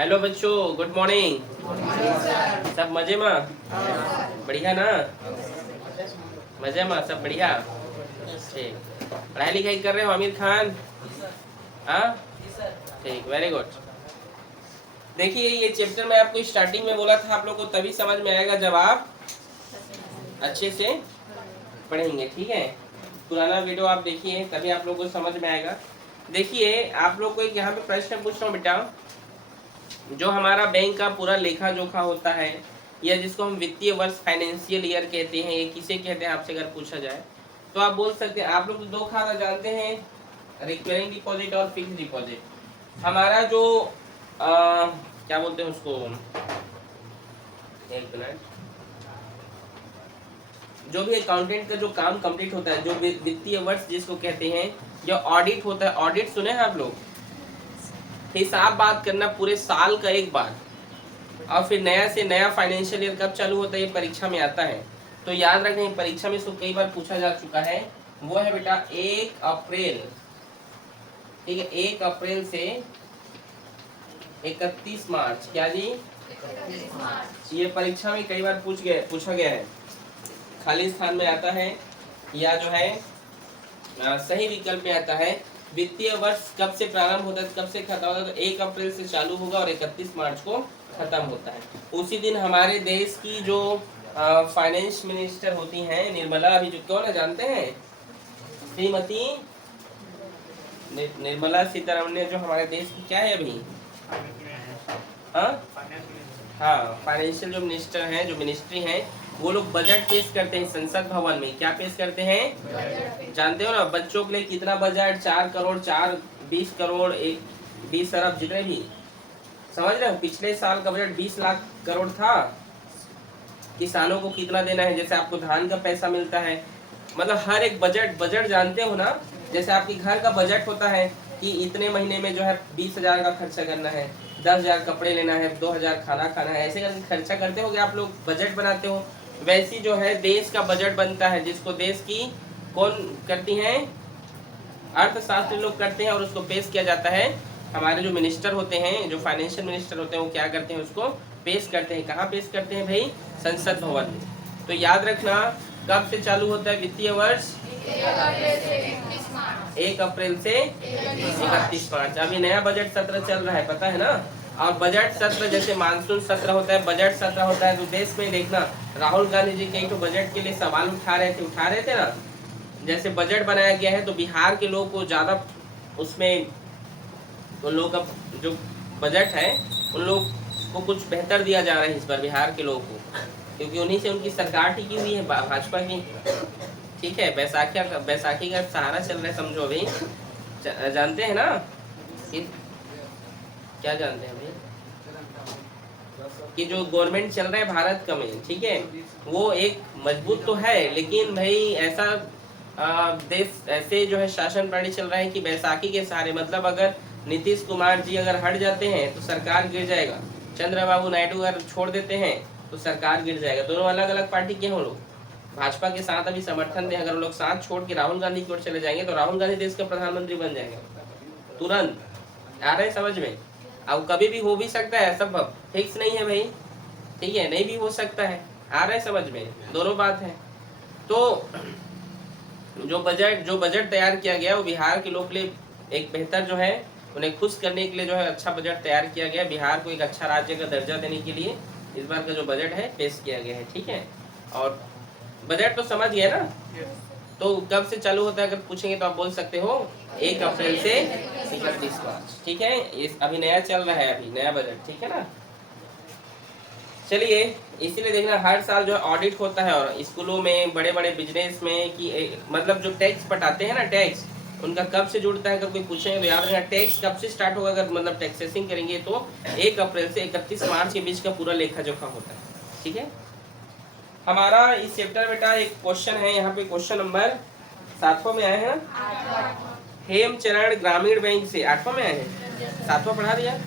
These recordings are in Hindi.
हेलो बच्चों, गुड मॉर्निंग। सब मजे में? बढ़िया ना? मजे में सब बढ़िया। ठीक। पढ़ाई लिखाई कर रहे हो आमिर खान? हाँ, ठीक, वेरी गुड। देखिए, ये चैप्टर मैं आपको स्टार्टिंग में बोला था, आप लोग को तभी समझ में आएगा जब आप अच्छे से पढ़ेंगे। ठीक है, पुराना वीडियो आप देखिए, तभी आप लोग को समझ में आएगा। देखिए, आप लोग को एक यहाँ पे प्रश्न पूछ रहा हूँ बेटा। जो हमारा बैंक का पूरा लेखा जोखा होता है, या जिसको हम वित्तीय वर्ष फाइनेंशियल ईयर कहते हैं, ये किसे कहते हैं आपसे अगर पूछा जाए तो आप बोल सकते हैं। आप लोग दो खाता जानते हैं, रिकरिंग डिपॉजिट और फिक्स डिपॉजिट। हमारा जो क्या बोलते हैं उसको, एक मिनट, जो भी अकाउंटेंट का जो काम कंप्लीट होता है, जो वित्तीय वर्ष जिसको कहते हैं, जो ऑडिट होता है, ऑडिट सुने हैं आप लोग? हिसाब बात करना पूरे साल का एक बार, और फिर नया से नया फाइनेंशियल ईयर कब चालू होता है, ये परीक्षा में आता है। तो याद रखें, परीक्षा में इसको कई बार पूछा जा चुका है। वो है बेटा 1 अप्रैल। ठीक है, 1 अप्रैल से 31 मार्च। क्या जी? 31 मार्च। ये परीक्षा में कई बार पूछा गया है। खाली स्थान में आता है, या जो है सही विकल्प में आता है। वित्तीय वर्ष कब से प्रारंभ होता है, कब से खत्म होता है? तो 1 अप्रैल से चालू होगा और 31 मार्च को खत्म होता है। उसी दिन हमारे देश की जो फाइनेंस मिनिस्टर होती हैं, निर्मला, अभी जो कौन है जानते हैं? श्रीमती निर्मला सीतारमण, जो हमारे देश की क्या है अभी? हाँ, फाइनेंशियल जो मिनिस्टर हैं, जो मिनिस्ट्री हैं, वो लोग बजट पेश करते हैं संसद भवन में। क्या पेश करते हैं? जानते हो ना, बच्चों के लिए कितना बजट? 4 करोड़, 20 करोड़, 20 अरब, जितने भी, समझ रहे हो? पिछले साल का बजट 20 लाख करोड़ था। किसानों को कितना देना है, जैसे आपको धान का पैसा मिलता है, मतलब हर एक बजट जानते हो ना। जैसे आपके घर का बजट होता है कि इतने महीने में जो है 20,000 का खर्चा करना है, 10,000 कपड़े लेना है, 2,000 खाना खाना है, ऐसे करके खर्चा करते हो, आप लोग बजट बनाते हो। वैसी जो है देश का बजट बनता है, जिसको देश की कौन करती हैं? अर्थशास्त्री लोग करते हैं, और उसको पेश किया जाता है। हमारे जो मिनिस्टर होते हैं, जो फाइनेंशियल मिनिस्टर होते हैं, वो क्या करते हैं? उसको पेश करते हैं। कहाँ पेश करते हैं भाई? संसद भवन में। तो याद रखना, कब से चालू होता है वित्तीय वर्ष? 1 अप्रैल से 31 मार्च। अभी नया बजट सत्र चल रहा है, पता है ना? और बजट सत्र, जैसे मानसून सत्र होता है, बजट सत्र होता है, तो देश में देखना, राहुल गांधी जी कई तो बजट के लिए सवाल उठा रहे थे ना। जैसे बजट बनाया गया है, तो बिहार के लोग को ज्यादा उसमें, उन लोगों का जो बजट है, उन लोग को कुछ बेहतर दिया जा रहा है इस बार बिहार के लोगों को, क्योंकि उन्हीं से उनकी सरकार टिकी हुई है, भाजपा की। ठीक है, बैसाखी का सहारा चल रहा है, समझो अभी। जानते हैं ना कि क्या जानते हैं भाई, कि जो गवर्नमेंट चल रहा है भारत का में, ठीक है, वो एक मजबूत तो है, लेकिन भाई ऐसा देश, ऐसे जो है शासन प्रणाली चल रहा है कि बैसाखी के सहारे, मतलब अगर नीतीश कुमार जी अगर हट जाते हैं तो सरकार गिर जाएगा, चंद्रबाबू नायडू अगर छोड़ देते हैं तो सरकार गिर जाएगा। दोनों अलग अलग पार्टी के हैं लोग, भाजपा के साथ अभी समर्थन दे, अगर लोग साथ छोड़ के राहुल गांधी की ओर चले जाएंगे तो राहुल गांधी देश का प्रधानमंत्री बन जाएंगे तुरंत। आ रहे समझ में? अब कभी भी हो भी सकता है, सब फिक्स नहीं है भाई, ठीक है, नहीं भी हो सकता है। आ रहे समझ में? दोनों बात है। तो जो बजट तैयार किया गया, वो बिहार के लोग के लिए एक बेहतर जो है, उन्हें खुश करने के लिए जो है अच्छा बजट तैयार किया गया। बिहार को एक अच्छा राज्य का दर्जा देने के लिए इस बार का जो बजट है पेश किया गया है। ठीक है, और बजट तो समझ गया ना? तो कब से चालू होता है अगर पूछेंगे तो आप बोल सकते हो 1 अप्रैल से 31 मार्च। ठीक है, इस अभी नया चल रहा है, अभी नया बजट। ठीक है ना? चलिए, इसीलिए देखना, हर साल जो ऑडिट होता है, और स्कूलों में, बड़े बड़े बिजनेस में, कि मतलब जो टैक्स पटाते हैं ना, टैक्स उनका कब से जुड़ता है, अगर कोई पूछेंगे तो याद रखना, टैक्स कब से स्टार्ट होगा, अगर मतलब टैक्सेसिंग करेंगे तो 1 अप्रैल से 31 मार्च के बीच का पूरा लेखा जोखा होता है। ठीक है, हमारा इस चैप्टर बेटा एक क्वेश्चन है, यहाँ पे क्वेश्चन नंबर 7वां में आए हैं। हेमचरण ग्रामीण बैंक से 8वां में आए हैं, 7वां पढ़ा दिया।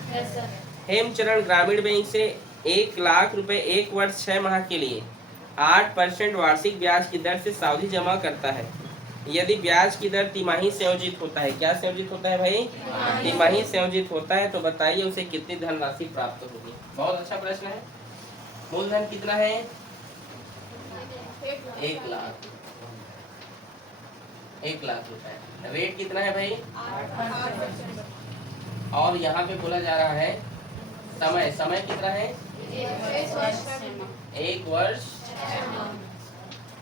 हेमचरण ग्रामीण बैंक से 1 लाख रुपए 1 वर्ष 6 माह के लिए 8% वार्षिक ब्याज की दर से सावधि जमा करता है। यदि ब्याज की दर तिमाही संयोजित होता है, क्या संयोजित होता है भाई? तिमाही संयोजित होता है, तो बताइए उसे कितनी धनराशि प्राप्त होगी? बहुत अच्छा प्रश्न है। मूलधन कितना है? 1 लाख, 1 लाख रुपए। रेट कितना है भाई? 8%। और यहाँ पे बोला जा रहा है समय, समय कितना है? 1 वर्ष।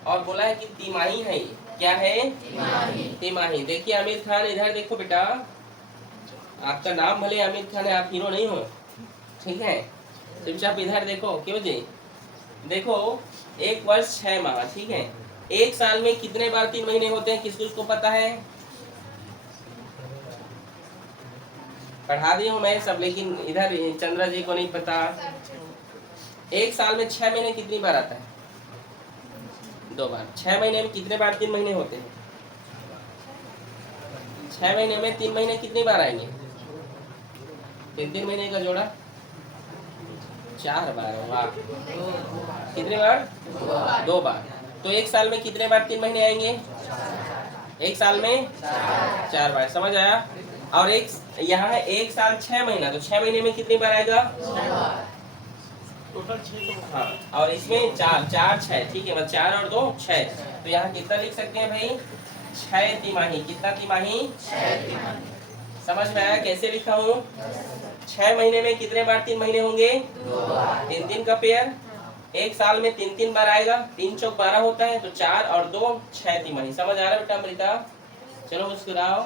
और बोला है कि तिमाही है, क्या है? तिमाही। देखिए आमिर खान, इधर देखो बेटा, आपका नाम भले आमिर खान है, आप हीरो नहीं हो, ठीक है? चुपचाप इधर देखो। क्यों जी? देखो 1 वर्ष 6 माह, ठीक है? 1 साल में कितने बार 3 महीने होते हैं? किसको पता है? पढ़ा दिया हूँ मैं सब, लेकिन इधर चंद्रा जी को नहीं पता। 1 साल में 6 महीने कितनी बार आता है? 2 बार। 6 महीने में कितने बार 3 महीने होते हैं? 6 महीने में 3 महीने कितनी बार आएंगे? 3 महीने का जोड़ा 4 बार। वाह, कितने बार? 2 बार। तो 1 साल में कितने बार 3 महीने आएंगे? 1 साल में 4 बार। समझ आया? और एक यहाँ है 1 साल 6 महीना, तो 6 महीने में कितनी बार आएगा? टोटल 6। हाँ, और इसमें 4 4 6, ठीक है? मतलब 4 और 2 6। तो यहाँ कितना लिख सकते हैं भाई? 6 तिमाही। कितना तिमाही? 6 तिमाही। समझ में आया कैसे लिखा हूँ? 6 महीने में कितने बार 3 महीने होंगे? 2 बार। 3 का पेयर। 1 साल में 3 बार आएगा, 3 चौक 12 होता है, तो 4 और 2 6 तिमाही। समझ आ रहा है बेटा अमृता? चलो मुस्कुराओ।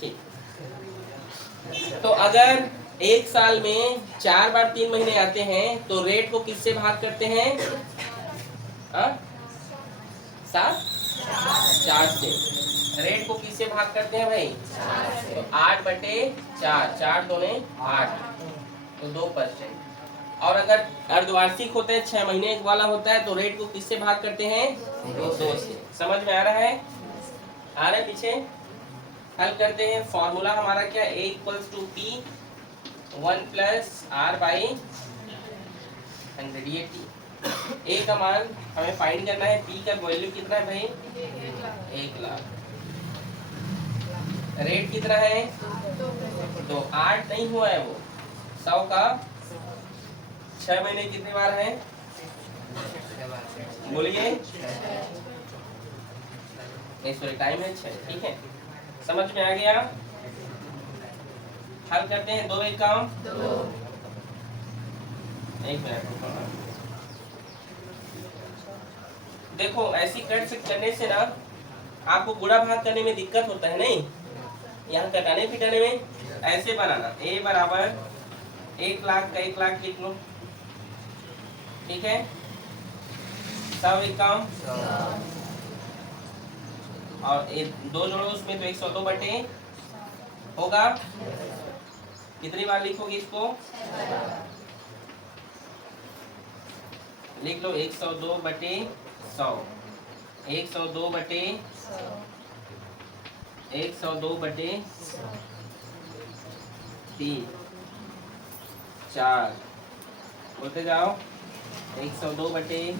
ठीक। तो अगर 1 साल में 4 बार 3 महीने आते हैं, तो रेट को किससे भाग करते हैं? 4 से। रेट को किससे भाग करते हैं भाई? तो 8/4, 4 दूने 8, तो 2%। और अगर अर्धवार्षिक होते हैं, 6 महीने वाला होता है, तो रेट को किससे भाग करते हैं? 2 से। समझ में आ रहा है? आ रहा है पीछे? हल करते हैं। फॉर्मूला हमारा क्या? A = P 1 + R/100। ये T। A का मान हमें फाइंड करना है। P का वैल्यू कितना है भाई? 1 लाख। रेट कितना है? 2। 8 नहीं हुआ है वो, 100 का 6 महीने कितने बार है? बोलिए। सॉरी, टाइम है 6, ठीक है? समझ में आ गया? हल करते हैं। 2 1 काम 1 मिनट। देखो ऐसी करने से ना आपको गुणा भाग करने में दिक्कत होता है, नहीं? यहाँ कटाने पिटाने में ऐसे बनाना। A बराबर 1 लाख का 1 लाख लिख लो, ठीक है? 100 1 काम, और 2 जोड़ो उसमें, तो 102 बटे होगा। कितनी बार लिखोगे इसको? लिख लो 102 बटे 100। 102 बटे 3 4, बोलते जाओ। 102 बटे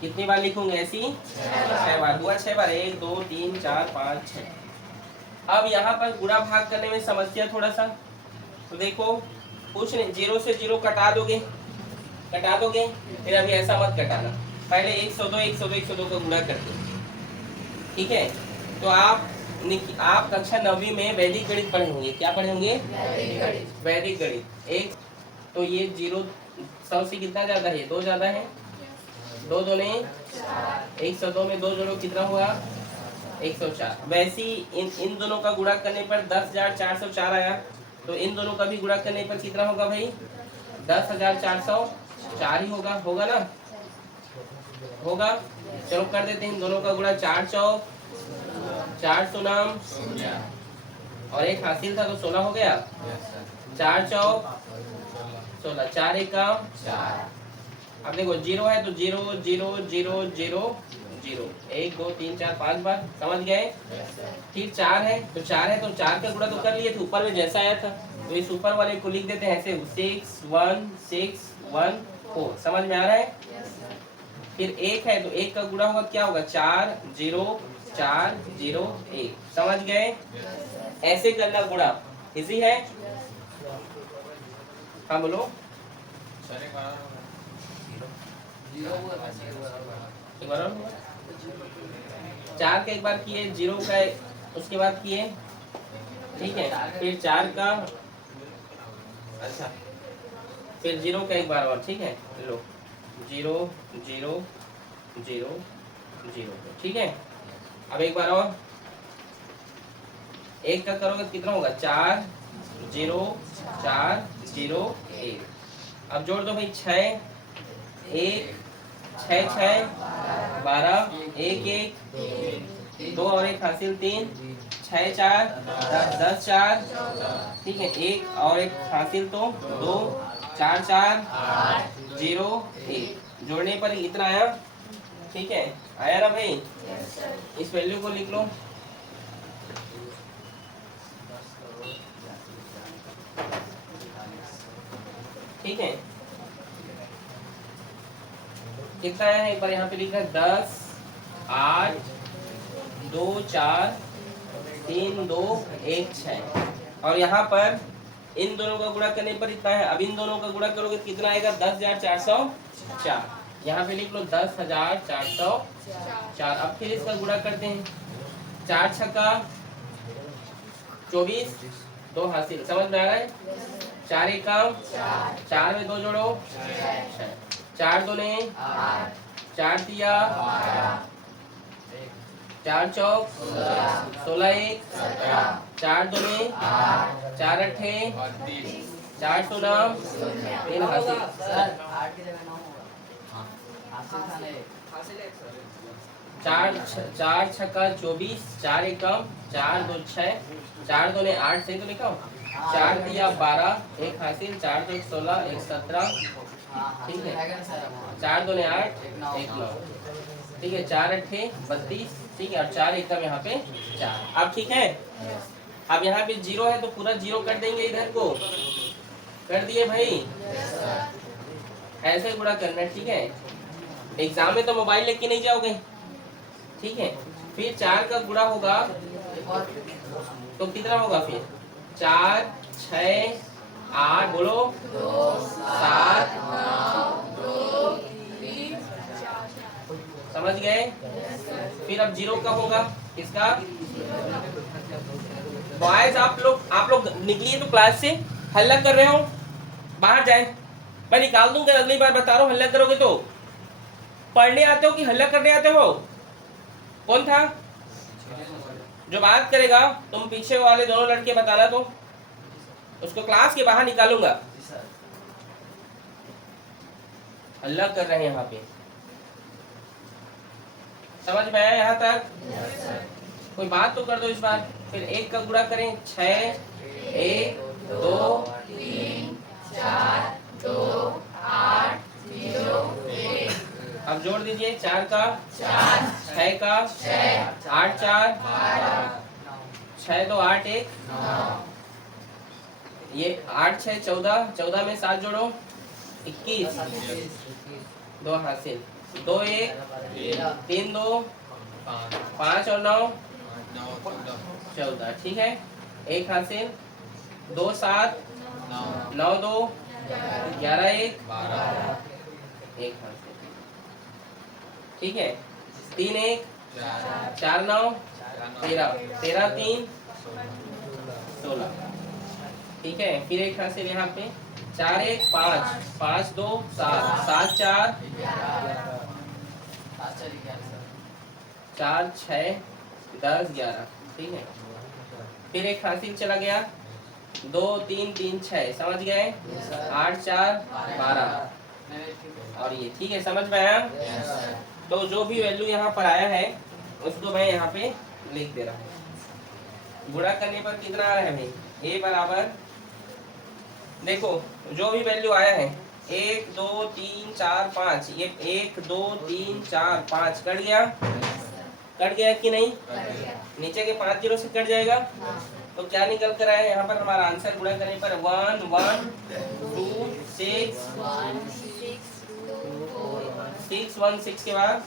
कितनी बार लिखूंगे? ऐसी 6 बार। हुआ 6 बार। 1 2 3 4 5 6। अब यहाँ पर गुणा भाग करने में समस्या थोड़ा सा, तो देखो कुछ नहीं, 0 से 0 कटा दोगे, फिर अभी ऐसा मत कटाना। पहले 102 का गुणा करते, ठीक है? तो आप कक्षा 9वीं में वैदिक गणित पढ़े होंगे। क्या पढ़े होंगे? वैदिक गणित। एक तो ये 0 100 से कितना ज्यादा है? 2 ज्यादा है। 2 दूने 102 में 2 जोड़ो, कितना हुआ? 104। वैसे ही इन दोनों का गुणा करने पर 10,404 आया, तो इन दोनों का भी गुणा करने पर कितना होगा भाई? 10,404 ही होगा ना? होगा। चलो कर देते हैं इन दोनों का गुणा। 4 चौक 4 सोनाम, और एक हासिल था तो 16 हो गया। 4 चौक 16, 4 एक काम 4। अब देखो 0 है तो 0 0 0 0 0, 1 2 3 4 5 बार। समझ गए? फिर 4 है तो 4 का गुणा तो कर लिए थे, ऊपर में जैसा आया था, तो इस ऊपर वाले को लिख देते हैं ऐसे 6 1 6 1 4। समझ में आ रहा है? फिर एक है तो एक का गुणा होगा क्या होगा 4 0 4 0 1। समझ गए? ऐसे करना गुणा इजी है। हाँ बोलो। एक बार और। 4 का एक बार किए, 0 का उसके बाद किए, ठीक है। फिर 4 का, अच्छा फिर 0 का एक बार और, ठीक है। लो 0 0 0 0, ठीक है। अब एक बार और, एक का करोगे कितना होगा 4 0 4 0 1। अब जोड़ दो भाई 6 1 6 6 12 1 1 2 और एक हासिल 3 6 4 10 4, ठीक है। एक और एक हासिल तो 2 4 4 0 1। जोड़ने पर इतना आया, ठीक है। आया ना भाई? इस वैल्यू को लिख लो। ठीक है, कितना है एक बार यहाँ पे लिखा है 10 8 2 4 3 2 1 6। और यहाँ पर इन दोनों का गुणा करने पर इतना है। अब इन दोनों का गुणा करोगे तो कितना आएगा 10,404। यहाँ पे लिख लो 10,404। अब फिर इसका गुणा करते हैं। 4 छक्का 24, 2 हासिल। समझ में आ रहा है? 4 एकम 4 में 2 जोड़ो 4 दूने 4 तिया 4 चौक 16 1 4 दूने 4 अट्ठे 4 सोना 3 हासिल। 4 छक्का 24, 4 एकम 4 2 6 4 दूने 8 से तो लिखा 4 दिया 12 1 हासिल 4 2 16 1 17, ठीक है। 4 दूने 8 1 9, ठीक है। 4 अट्ठे 32, ठीक है। और 4 एकम यहाँ पे 4। अब ठीक है। अब यहाँ पे 0 है तो पूरा 0 कर देंगे, इधर को कर दिए भाई। ऐसे गुणा करना है, ठीक है। एग्जाम में तो मोबाइल लेके नहीं जाओगे, ठीक है। फिर 4 का गुणा होगा तो कितना होगा फिर 4 6 8 बोलो 7। समझ गए? फिर अब 0 का होगा किसका? बॉयज आप लोग निकलिए तो क्लास से। हल्ला कर रहे हो बाहर जाए, मैं निकाल दूंगा अगली बार, बता रहा हूँ। हल्ला करोगे तो पढ़ने आते हो कि हल्ला करने आते हो? कौन था जो बात करेगा? तुम पीछे वाले दोनों लड़के बताना, तो उसको क्लास के बाहर निकालूंगा। हल्ला कर रहे हैं यहाँ पे। समझ में आया यहाँ तक? कोई बात तो कर दो इस बार। फिर 1 का गुणा करें 6 1 2 3 4 2 8 0 1। अब जोड़ दीजिए 4 का 4 6 का 6 8 4 6 2 8 1 9। ये 8 6 14, 14 में 7 जोड़ो 21, 2 हासिल 2 1 3 2 5 और 9 14, ठीक है। 1 हासिल 2 7 9 2 11 1 1 हासिल, ठीक है। 3 1 4 9 13 13 3 16, ठीक है। फिर 1 हासिल यहाँ पे 4 1 5 5 2 7 7 4 4 6 10 11, ठीक है। फिर 1 हासिल चला गया 2 3 3 6। समझ गए? 8 4 12 और ये, ठीक है। समझ में आया? तो जो भी वैल्यू यहाँ पर आया है उसको मैं यहाँ पे लिख दे रहा हूँ। गुणा करने पर कितना आ रहा है भाई? a बराबर, देखो जो भी वैल्यू आया है 1 2 3 4 5, ये 1 2 3 4 5 कट गया, कट गया कि नहीं? नीचे के 5 जीरो से कट जाएगा। तो क्या निकल कर आया यहाँ पर हमारा आंसर? गुणा करने पर 1 1 2 6 616 के बाद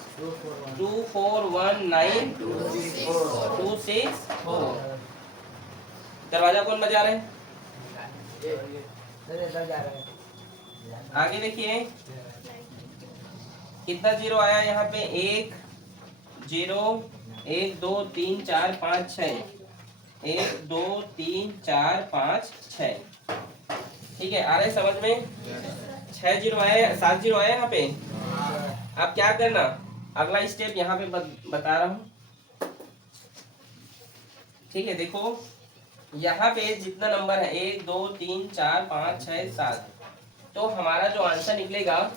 2419 264। दरवाजा कौन बजा रहे हैं? आगे देखिए कितना जीरो आया यहाँ पे? 1 0 1 2 3 4 5 6 1 2 3 4 5 6। ठीक है, आ रहे समझ में? 6 जीरो आया, 7 जीरो आया यहाँ पे। अब क्या करना, अगला स्टेप यहाँ पे बता रहा हूँ। ठीक है, देखो यहाँ पे जितना नंबर है 1 2 3 4 5 6 7, तो हमारा जो आंसर निकलेगा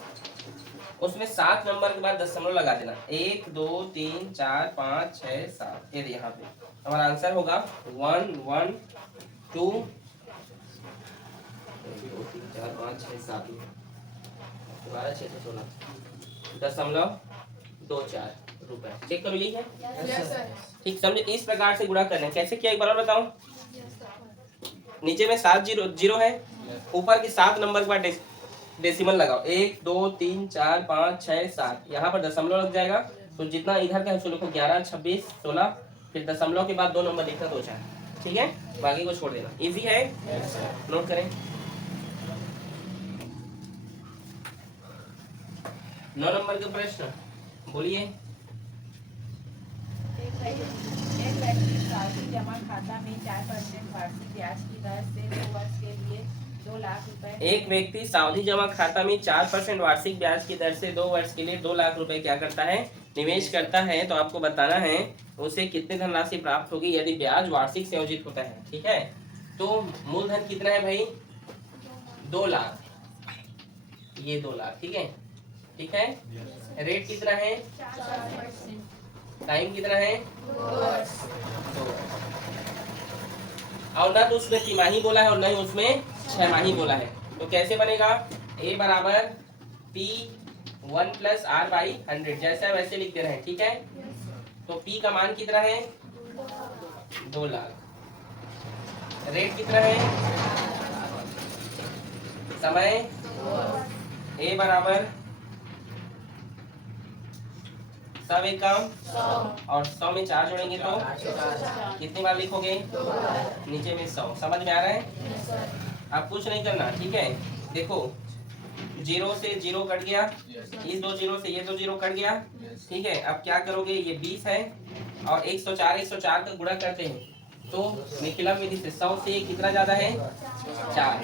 उसमें 7 नंबर के बाद दशमलव लगा देना। 1 2 3 4 5 6 7, ये यहाँ पे हमारा आंसर होगा 1 1 2 3 4 5 6 7 12 6 16 दशमलव 24 रुपए। चेक करो, यही है। ठीक, समझे? इस प्रकार से गुणा करना है। कैसे किया एक बार और बताओ। नीचे में 7 जीरो जीरो है, ऊपर के 7 नंबर के बाद डेसिमल लगाओ। 1 2 3 4 5 6 7, यहाँ पर दशमलव लग जाएगा। तो जितना इधर का है उसको लिखो 11 26 16, फिर दशमलव के बाद 2 नंबर लिखना 2 4। ठीक है, बाकी को छोड़ देना। इजी है, नोट करें। 9 नंबर का प्रश्न बोलिए। एक व्यक्ति सावधि जमा खाता में 4% वार्षिक ब्याज की दर से 2 वर्ष के लिए 2 लाख रुपए। एक व्यक्ति सावधि जमा खाता में 4% वार्षिक ब्याज की दर से 2 वर्ष के लिए 2 लाख रुपए क्या करता है? निवेश करता है। तो आपको बताना है उसे कितनी धनराशि प्राप्त होगी यदि ब्याज वार्षिक संयोजित होता है। ठीक है, तो मूलधन कितना है भाई? 2 लाख, ये 2 लाख। ठीक है, ठीक है। रेट कितना है? 4%। टाइम कितना है? 2। और ना तो उसमें तिमाही बोला है और ना ही उसमें छमाही बोला है। तो कैसे बनेगा? A बराबर P1 + R/100, जैसा वैसे लिख दे रहे हैं। ठीक है, तो P का मान कितना है? 2 लाख। रेट कितना है? समय A बराबर सब एक काम और 100 में 4 जोड़ेंगे तो कितनी बार लिखोगे? नीचे में 100। समझ में आ रहा है? आप कुछ नहीं करना। ठीक है, देखो 0 से 0 कट गया, इस 2 0 से ये 2 0 कट गया। ठीक है, अब क्या करोगे? ये 20 है और 104 का गुणा करते हैं तो निकला विधि से 100 से कितना ज्यादा है? 4।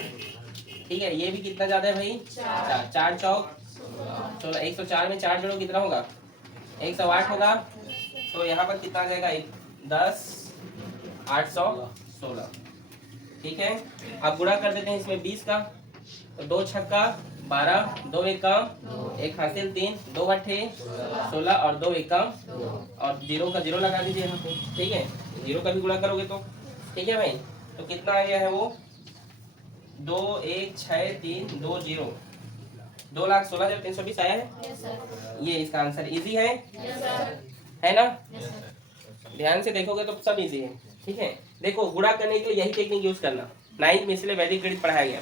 ठीक है, ये भी कितना ज्यादा है भाई? 4। 4 चौक 16। 104 में 4 जोड़ो कितना होगा? 108 होगा। तो यहाँ पर कितना आ जाएगा? 10 816। ठीक है, अब गुणा कर देते हैं इसमें 20 का। तो 2 छक्का 12, 2 एकम 1 हासिल 3, 2 अट्ठे 16 और 2 एकम और 0 का 0 लगा दीजिए यहाँ पे। ठीक है, 0 का भी गुणा करोगे तो ठीक है भाई। तो कितना आ गया है वो? 2 1 6 3 2 0, 2,16,320 आया है। ये इसका आंसर। इजी है, है ना? ध्यान से देखोगे तो सब इजी है। ठीक है, देखो गुणा करने के लिए यही टेक्निक यूज करना। 9th में इसलिए वैदिक गणित पढ़ाया गया।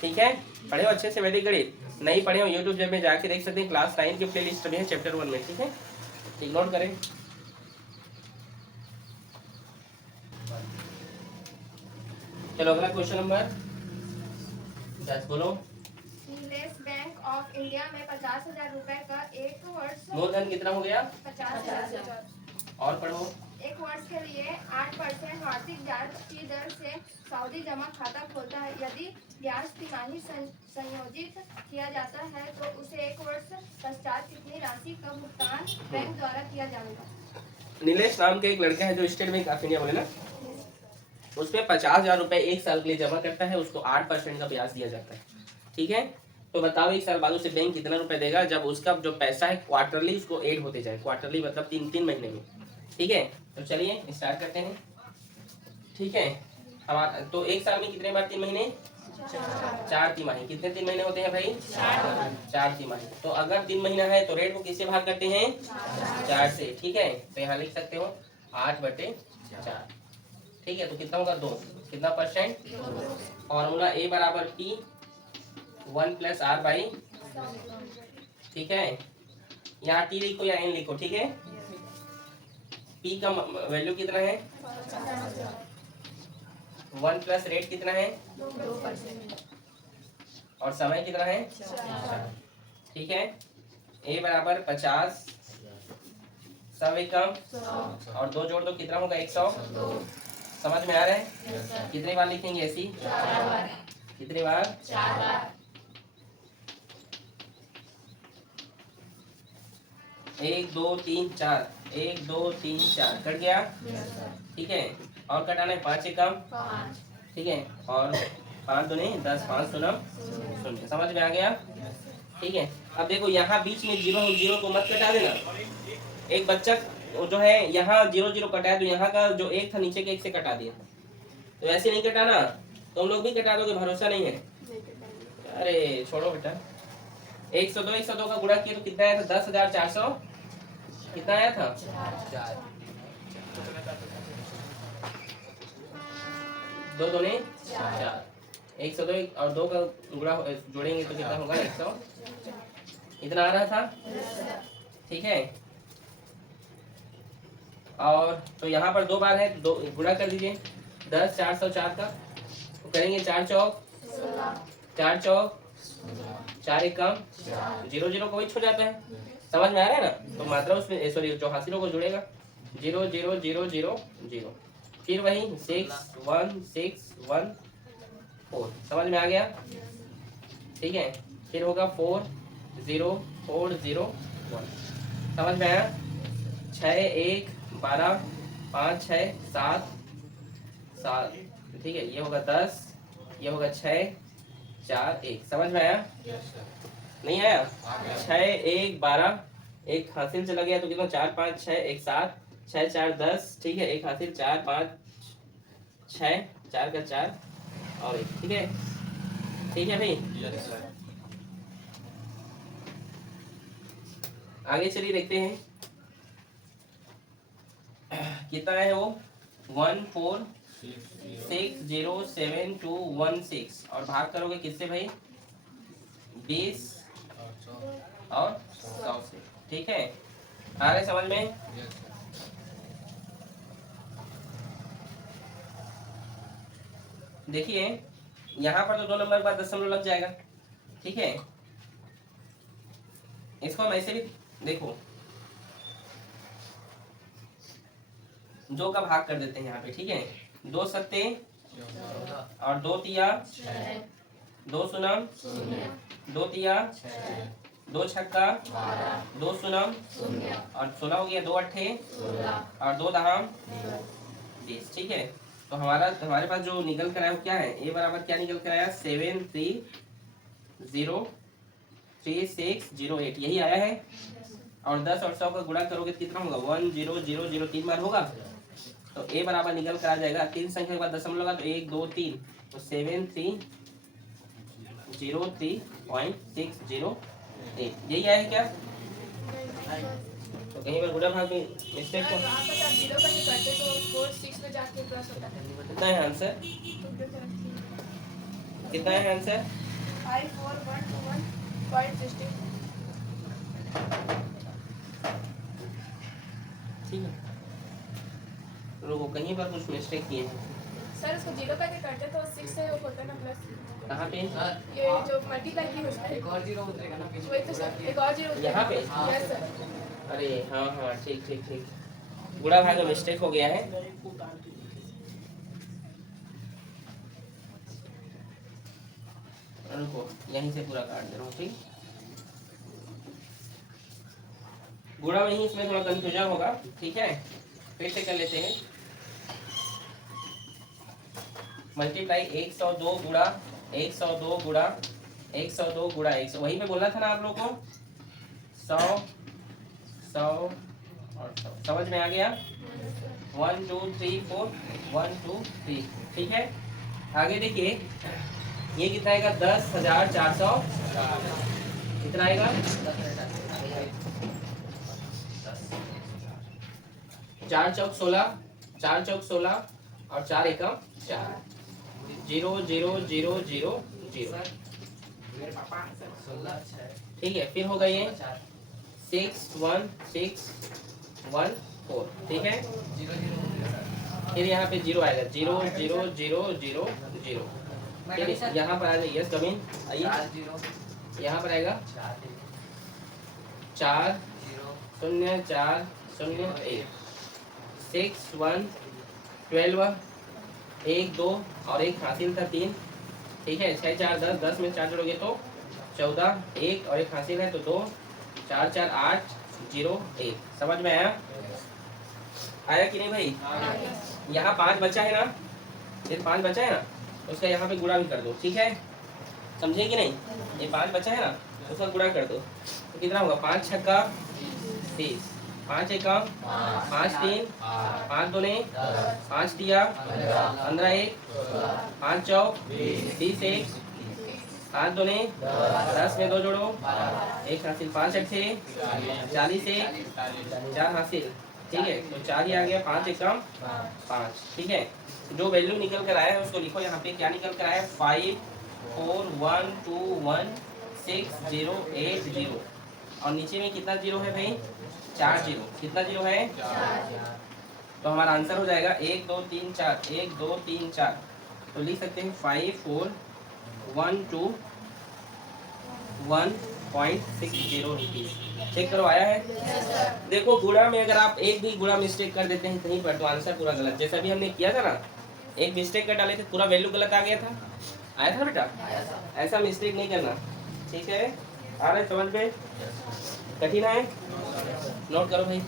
ठीक है, पढ़े हो अच्छे से वैदिक गणित? नहीं पढ़े हो यूट्यूब जब में जाके देख सकते हैं। क्लास 9 की प्लेलिस्ट में है, चैप्टर 1 में। ठीक है, ठीक, नोट करें। चलो अगला क्वेश्चन नंबर 10 बोलो। नीलेश बैंक ऑफ इंडिया में 50,000 रुपए का एक वर्ष मूलधन कितना हो गया? 50,000 और पढ़ो। एक वर्ष के लिए 8% वार्षिक ब्याज की दर से सावधि जमा खाता खोलता है। यदि ब्याज तिमाही संयोजित किया जाता है तो उसे एक वर्ष पश्चात कितनी राशि का भुगतान बैंक द्वारा किया जाएगा? नीलेश नाम के एक लड़का है जो स्टेट बैंक ऑफ इंडिया बोले ना, उसमें 50,000 रुपए 1 साल के लिए जमा करता है। उसको 8% का ब्याज दिया जाता है। ठीक है, तो बताओ 1 साल बाद उसे बैंक कितना रुपए देगा जब उसका जो पैसा है क्वार्टरली उसको ऐड होते जाए। क्वार्टरली मतलब 3-3 महीने में। ठीक है, तो चलिए स्टार्ट करते हैं। ठीक है, हमारा तो 1 साल में कितने बार 3 महीने? 4 तिमाही। कितने 3 महीने होते हैं भाई? 4 तिमाही। तो अगर 3 महीना है तो रेट को किससे भाग करते हैं? 4 से। ठीक है, तो यहाँ लिख सकते हो 8/4। ठीक है, तो कितना होगा? 2। कितना परसेंट? फॉर्मूला A बराबर P1 + R/। ठीक है, यहाँ टी लिखो या एन लिखो, ठीक है। पी का वैल्यू कितना है 1 प्लस रेट कितना है 2%। और समय कितना है, ठीक है। ए बराबर 50, 100 एकम और 2 जोड़ दो कितना होगा 100। समझ में आ रहा है। कितनी बार लिखेंगे ऐसी, कितनी बार, 1 2 3 4, 1 2 3 4 कट गया, ठीक है। और कटाना है 5 एकम, ठीक है। और 5 दूनी 10, 5 शून्य शून्य। समझ में आ गया, ठीक है। अब देखो यहाँ बीच में 0 0 को मत कटा देना। एक बच्चा जो है यहाँ 0 0 कटाया तो यहाँ का जो 1 था नीचे के 1 से कटा दिया, तो ऐसे नहीं कटाना। तुम लोग भी कटा दोगे, भरोसा नहीं है। अरे छोड़ो बेटा। 102 का गुणा किया तो कितना आया था 10,400, कितना आया था 2 दूनी 4। 102 और 2 का गुणा जोड़ेंगे तो कितना होगा 100, इतना आ रहा था, ठीक है। और तो यहाँ पर 2 बार है, 2 गुणा कर दीजिए। 10 404 का तो करेंगे 4 चौक 4 चौक 4 एकम 0 0 को वही छो जाता है। समझ में आ रहा है ना। तो मात्रा उसमें सॉरी जो हासिलों को जुड़ेगा 0 0 0 0 0, फिर वही 6 1 6 1 4। समझ में आ गया, ठीक है। फिर होगा 4 0 4 0 1। समझ में आया। 6 1 12 5 6 7 7, ठीक है। ये होगा 10, ये होगा 6 4 1। समझ में आया, नहीं आया। 6 1 12, एक हासिल चला गया तो कितना 4 5 6 1 7, 6 4 10, ठीक है। एक हासिल 4 5 6, 4 का 4 और 1, ठीक है। ठीक है भाई, आगे चलिए देखते हैं कितना है वो 14607216 और भाग करोगे किससे भाई 20 और 100 से, ठीक है। आ रहे समझ में। देखिए यहाँ पर तो 2 नंबर के बाद दशमलव लग जाएगा, ठीक है। इसको हम ऐसे भी देखो, 2 का भाग कर देते हैं यहाँ पे, ठीक है। 2 सत्ते और 2 तिया 2 सुनम 2 तिया 2 छक्का 2 सुनम और 16 हो गया, 2 अट्ठे और 2 दहाम 20, ठीक है। तो हमारे पास जो निकल कर आया वो क्या है, ए बराबर क्या निकल कर आया 73030608, यही आया है। और 10 और 100 का गुणा करोगे तो कितना होगा 1000 3 बार होगा। तो ए बराबर निकल कर आ जाएगा 3 संख्या के बाद दशमलव लगा तो 1 2 3, तो 7303.608, यही आया है क्या। तो कहीं पर गुणा भाग में मिस्टेक हो, कितना है आंसर, कितना है आंसर 54121.60। ठीक है। लोगों कहीं पर कुछ मिस्टेक किए हैं। सर उसको 0 करके करते तो 6 से वो होता है ना प्लस, कहाँ पे ये जो मल्टीप्लाई की उसमें एक और 0 उतरेगा ना पीछे, वही तो सर, एक और 0 यहाँ पे? Yes sir. अरे हाँ हाँ ठीक ठीक ठीक, गुणा भाग में मिस्टेक हो गया है। रुको यहीं से पूरा काट दे रहा हूँ, ठीक। गुणा में ही इसमें थोड़ा कंफ्यूजन होगा, ठीक है। फिर से कर लेते हैं। मल्टीप्लाई 102 गुणा 102 गुणा 102 गुणा 100, वहीं पे बोला था ना आप लोग को 100 100 और 100। समझ में आ गया। 1 2 3 4 1 2 3, ठीक है। आगे देखिए ये कितना आएगा 10,400, कितना आएगा 4 चौक 16, 4 चौक 16 और 4 एकम 4, 0 0 0 0 0, ठीक है। फिर होगा ये 616114, ठीक है। फिर यहाँ पे 0 आएगा, 00000। फिर यहाँ पर आ जाइए, यस कमिंग आइए, यहाँ पर आएगा 404001, 6112, 1 2 और एक हासिल था 3, ठीक है। 6 4 10, 10 में 4 जोड़ोगे तो 14, 1 और एक हासिल है तो 2, 4 4 8 0 1। समझ में आया? आया कि नहीं भाई? यहाँ 5 बचा है ना, ये 5 बचा है ना, उसका यहाँ पे गुणा भी कर दो, ठीक है। समझे कि नहीं? ये 5 बचा है ना, उसका गुणा कर दो तो कितना होगा, 5 छक्का 30, 5 एकम 5 3, 5 दूने 5 तिया 15, 1 5 चौक 30, 1 5 दूने 10 में 2 जोड़ो, 1 हासिल, 5 अट्ठे 40, 1 4 हासिल, ठीक है। तो 4 ही आ गया, 5 एकम 5, ठीक है। जो वैल्यू निकल कर आया है उसको लिखो यहाँ पे, क्या निकल कर आया है, 54121680 और नीचे में कितना जीरो है भाई, 4 जीरो। कितना जीरो है? तो हमारा आंसर हो जाएगा 1 2 3 4, 1 2 3 4। तो लिख सकते हैं 5412.60 रुपीज। चेक करो आया है। देखो गुणा में अगर आप एक भी गुणा मिस्टेक कर देते हैं कहीं पर तो आंसर पूरा गलत, जैसा भी हमने किया था ना, एक मिस्टेक कर डाले थे पूरा वैल्यू गलत आ गया था, आया था बेटा? ऐसा मिस्टेक नहीं करना, ठीक है। आ रहा है समझ में? कठिन है? नोट करो भाई।